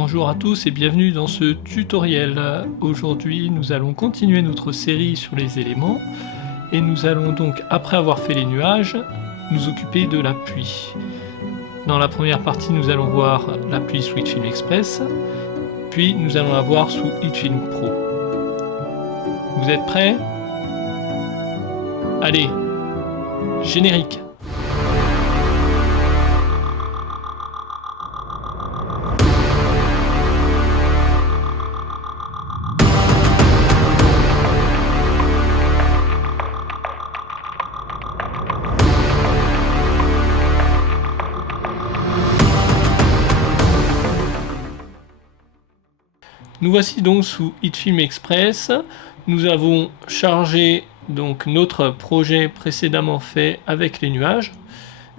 Bonjour à tous et bienvenue dans ce tutoriel. Aujourd'hui nous allons continuer notre série sur les éléments et nous allons donc, après avoir fait les nuages, nous occuper de la pluie. Dans la première partie nous allons voir la pluie sous HitFilm Express, puis nous allons la voir sous HitFilm Pro. Vous êtes prêts? Allez, générique. Nous voici donc sous HitFilm Express. Nous avons chargé donc notre projet précédemment fait avec les nuages.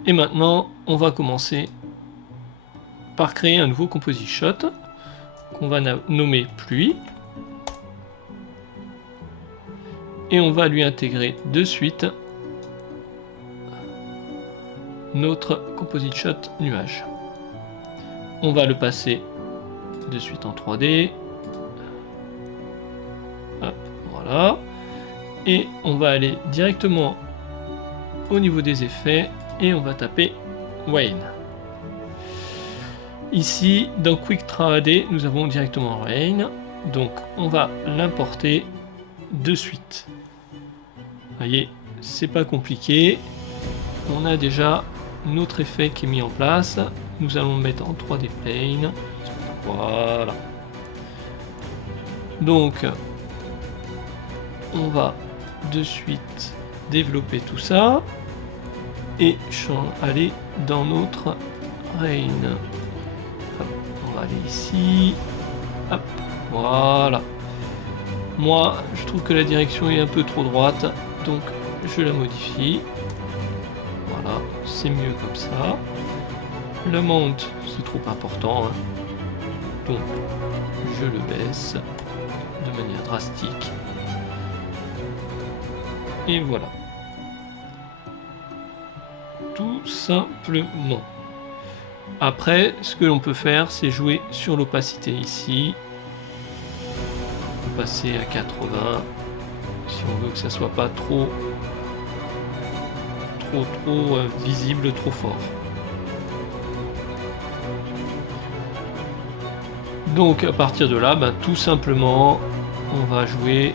Et maintenant, on va commencer par créer un nouveau composite shot qu'on va nommer pluie. Et on va lui intégrer de suite notre composite shot nuage. On va le passer de suite en 3D. Hop, voilà. Et on va aller directement au niveau des effets et on va taper Rain. Ici, dans Quick Draw AD, nous avons directement Rain. Donc, on va l'importer de suite. Vous voyez, c'est pas compliqué. On a déjà notre effet qui est mis en place. Nous allons le mettre en 3D Plane. Voilà. Donc, on va de suite développer tout ça et aller dans notre Rain. Hop, on va aller ici. Hop, voilà. Moi, je trouve que la direction est un peu trop droite, donc je la modifie. Voilà, c'est mieux comme ça. Le mount, c'est trop important, hein. Donc, je le baisse de manière drastique. Et voilà. Tout simplement. Après, ce que l'on peut faire, c'est jouer sur l'opacité ici. On peut passer à 80. Si on veut que ça soit pas trop visible, trop fort. Donc à partir de là, tout simplement, on va jouer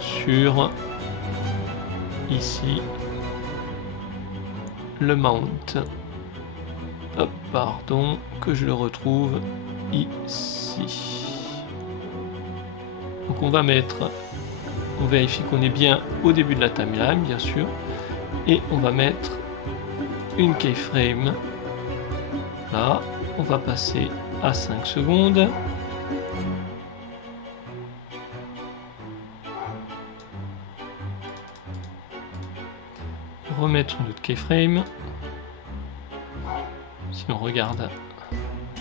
sur ici le mount. Hop, pardon, que je le retrouve ici. Donc on va mettre, on vérifie qu'on est bien au début de la timeline, bien sûr, et on va mettre une keyframe là. On va passer à 5 secondes. Remettre une autre keyframe. Si on regarde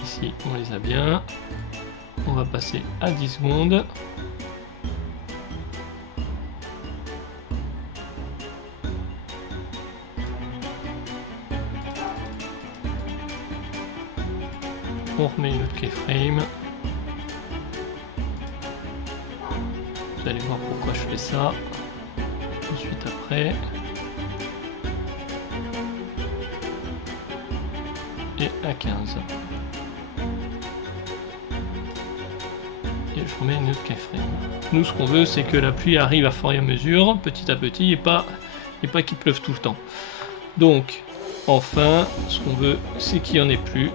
ici, on les a bien. On va passer à 10 secondes. On remet une autre keyframe. Vous allez voir pourquoi je fais ça tout de suite après. Et à 15. Et je remets une autre keyframe. Nous, ce qu'on veut, c'est que la pluie arrive à fur et à mesure, petit à petit, et pas qu'il pleuve tout le temps. Donc, enfin, ce qu'on veut, c'est qu'il n'y en ait plus.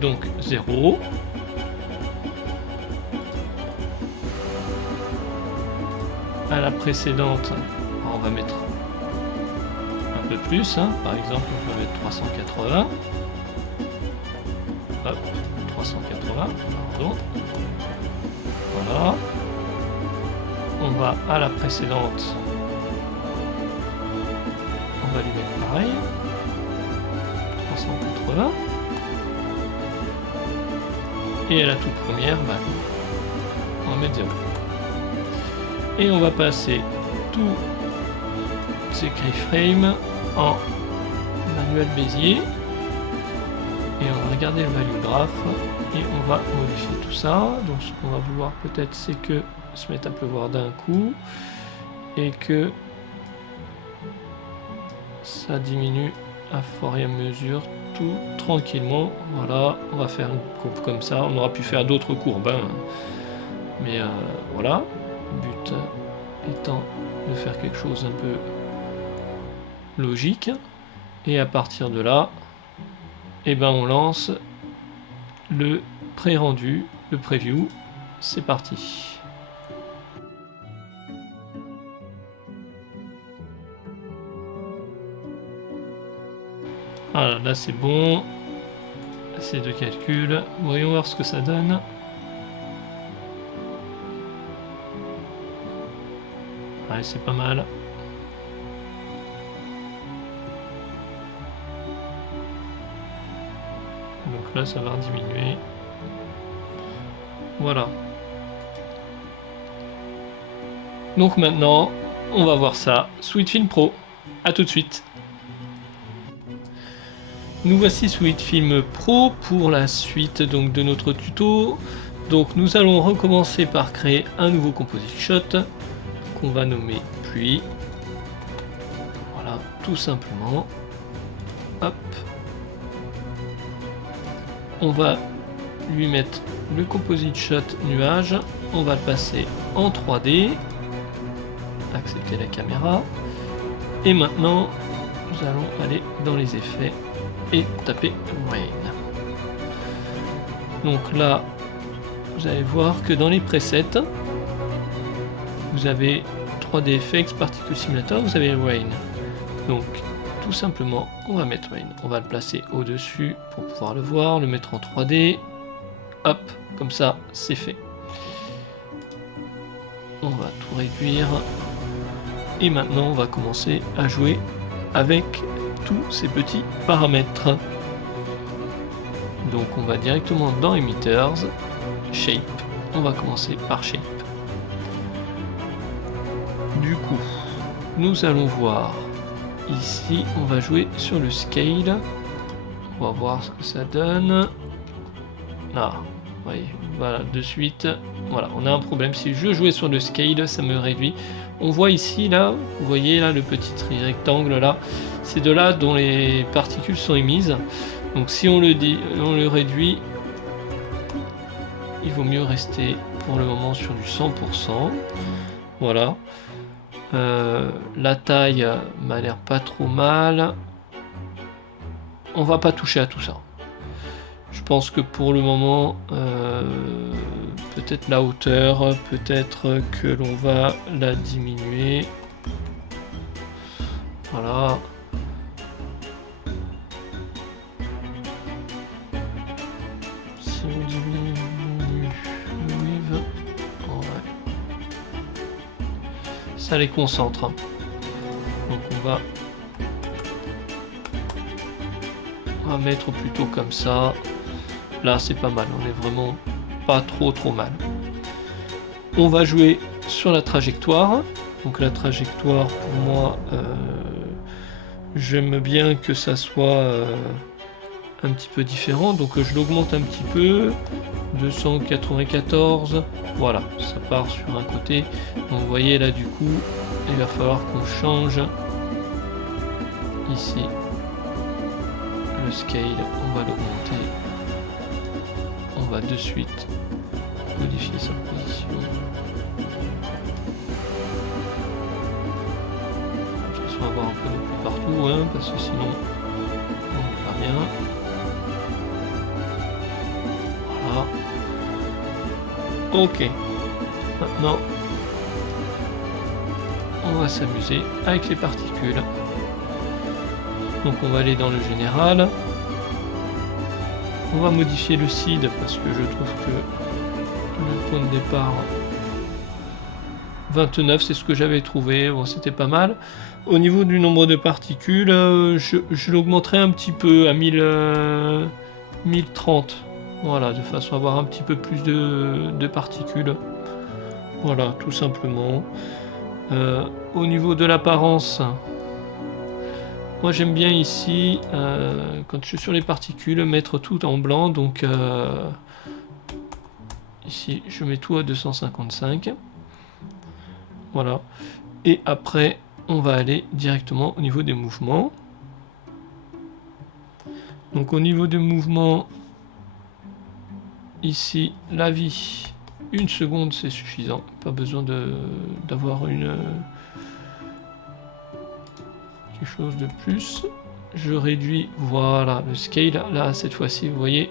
Donc 0. À la précédente, on va mettre un peu plus, hein. Par exemple, on va mettre 380. Hop, 380, pardon. Voilà. On va à la précédente. On va lui mettre pareil. 380. Et à la toute première, on va mettre 0. Et on va passer tous ces keyframes en manuel Bézier. et on va regarder le value graph et on va modifier tout ça. Donc ce qu'on va vouloir peut-être, c'est que se mettre à pleuvoir d'un coup et que ça diminue à fur et à mesure tout tranquillement. Voilà, on va faire une courbe comme ça. On aura pu faire d'autres courbes, hein. Mais voilà, le but étant de faire quelque chose un peu logique. Et à partir de là, eh ben on lance le pré-rendu, le preview. C'est parti. Voilà, là c'est bon. Ces deux calculs. Voyons voir ce que ça donne. Ouais, c'est pas mal. Donc là, ça va diminuer. Voilà. Donc maintenant, on va voir ça. SweetFilm Pro. A tout de suite. Nous voici SweetFilm Pro pour la suite donc de notre tuto. Donc nous allons recommencer par créer un nouveau composite shot qu'on va nommer pluie. Voilà, tout simplement. Hop. On va lui mettre le composite shot nuage. On va le passer en 3D. Accepter la caméra. Et maintenant, nous allons aller dans les effets et taper Rain. Donc là, vous allez voir que dans les presets, vous avez 3D Effects, Particle Simulator, vous avez Rain. Donc tout simplement, on va mettre Rain. On va le placer au-dessus pour pouvoir le voir, le mettre en 3D. Hop, comme ça, c'est fait. On va tout réduire. Et maintenant, on va commencer à jouer avec tous ces petits paramètres. Donc on va directement dans Emitters, Shape. On va commencer par Shape. Du coup, nous allons voir ici, on va jouer sur le Scale. On va voir ce que ça donne. Ah, voyez, voilà, de suite. Voilà, on a un problème. Si je jouais sur le Scale, ça me réduit. On voit ici, là, vous voyez là le petit rectangle là, c'est de là dont les particules sont émises. Donc si on le réduit, il vaut mieux rester pour le moment sur du 100%. Voilà. La taille m'a l'air pas trop mal. On va pas toucher à tout ça. Je pense que pour le moment, peut-être la hauteur, peut-être que l'on va la diminuer. Voilà. Si on diminue le wave, ouais. Ça les concentre. Donc on va mettre plutôt comme ça. Là c'est pas mal, on est vraiment pas trop mal. On va jouer sur la trajectoire. Donc la trajectoire pour moi, j'aime bien que ça soit un petit peu différent. Donc je l'augmente un petit peu. 294. Voilà, ça part sur un côté. Donc vous voyez là du coup, il va falloir qu'on change ici le scale. On va l'augmenter. On va de suite modifier sa position. De toute façon, on va avoir un peu de plus partout, hein, parce que sinon, on n'est pas bien. Voilà. Ok. Maintenant, on va s'amuser avec les particules. Donc, on va aller dans le général. On va modifier le seed parce que je trouve que le point de départ 29, c'est ce que j'avais trouvé. Bon, c'était pas mal. Au niveau du nombre de particules, je l'augmenterai un petit peu à 1030. Voilà, de façon à avoir un petit peu plus de particules. Voilà, tout simplement. Au niveau de l'apparence, Moi j'aime bien ici, quand je suis sur les particules, mettre tout en blanc. Donc ici je mets tout à 255. Voilà. Et après on va aller directement au niveau des mouvements. Donc au niveau des mouvements, ici la vie, 1 seconde c'est suffisant. Pas besoin d'avoir quelque chose de plus. Je réduis, voilà, le scale. Là, cette fois-ci, vous voyez,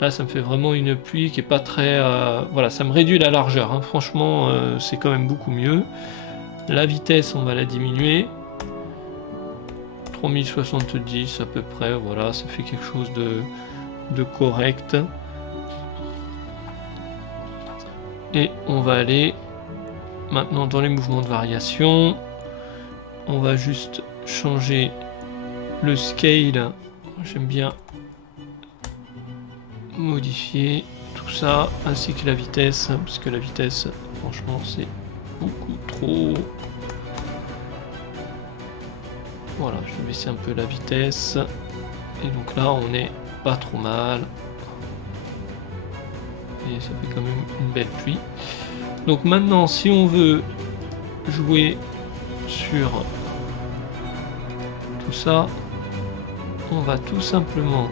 là, ça me fait vraiment une pluie qui est pas très... voilà, ça me réduit la largeur. Hein. Franchement, c'est quand même beaucoup mieux. La vitesse, on va la diminuer. 3070 à peu près, voilà, ça fait quelque chose de correct. Et on va aller maintenant dans les mouvements de variation. On va juste changer le scale. J'aime bien modifier tout ça, ainsi que la vitesse, parce que la vitesse, franchement, c'est beaucoup trop. Voilà, je vais baisser un peu la vitesse. Et donc là, on est pas trop mal. Et ça fait quand même une belle pluie. Donc maintenant, si on veut jouer sur tout ça, on va tout simplement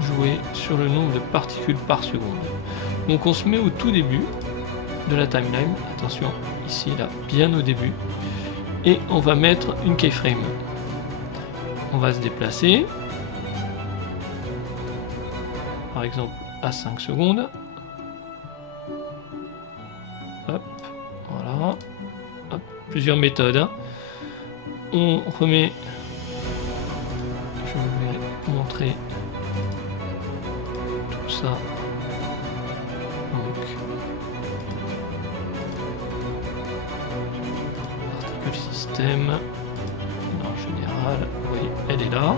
jouer sur le nombre de particules par seconde. Donc on se met au tout début de la timeline, attention, ici, là, bien au début, et on va mettre une keyframe. On va se déplacer, par exemple à 5 secondes. Hop, voilà. Hop, plusieurs méthodes. Hein. On remet... Je vais montrer tout ça. Donc, particle système. En général, vous voyez, elle est là.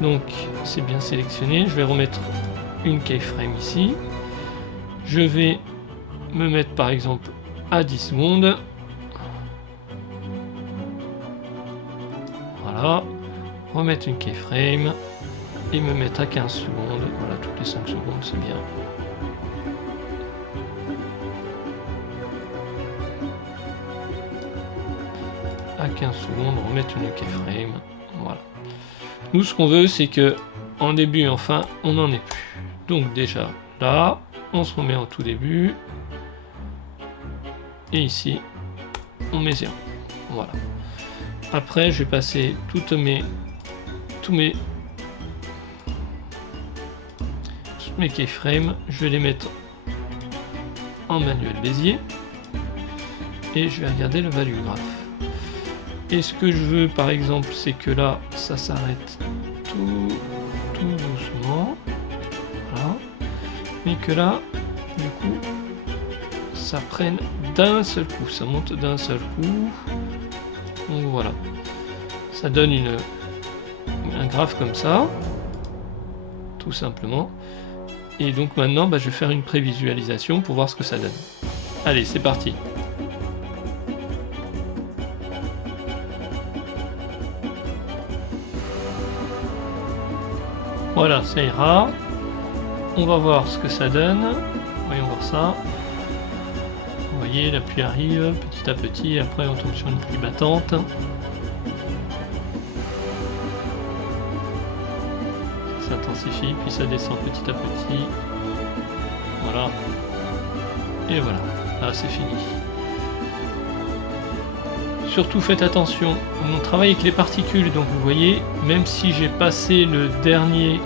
Donc, c'est bien sélectionné. Je vais remettre une keyframe ici. Je vais me mettre par exemple à 10 secondes. Voilà. Remettre une keyframe et me mettre à 15 secondes. Voilà, toutes les 5 secondes, c'est bien. À 15 secondes, remettre une keyframe. Voilà. Nous, ce qu'on veut, c'est que en début et en fin, on n'en est plus. Donc déjà, là, on se remet en tout début. Et ici, on met 0. Voilà. Après, je vais passer toutes mes keyframes, je vais les mettre en manuel Bézier et je vais regarder le value graph. Et ce que je veux par exemple, c'est que là ça s'arrête tout doucement, voilà, mais que là du coup ça prenne d'un seul coup, ça monte d'un seul coup. Donc voilà, ça donne un graphe comme ça, tout simplement. Et donc maintenant, je vais faire une prévisualisation pour voir ce que ça donne. Allez, c'est parti. Voilà, ça ira. On va voir ce que ça donne. Voyons voir ça. Vous voyez, la pluie arrive petit à petit. Après, on tombe sur une pluie battante. S'intensifie, puis ça descend petit à petit. Voilà. Et voilà. Là, c'est fini. Surtout, faites attention. On travaille avec les particules, donc vous voyez, même si j'ai passé le dernier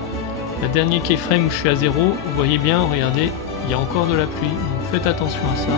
keyframe où je suis à 0, vous voyez bien, regardez, il y a encore de la pluie. Donc faites attention à ça.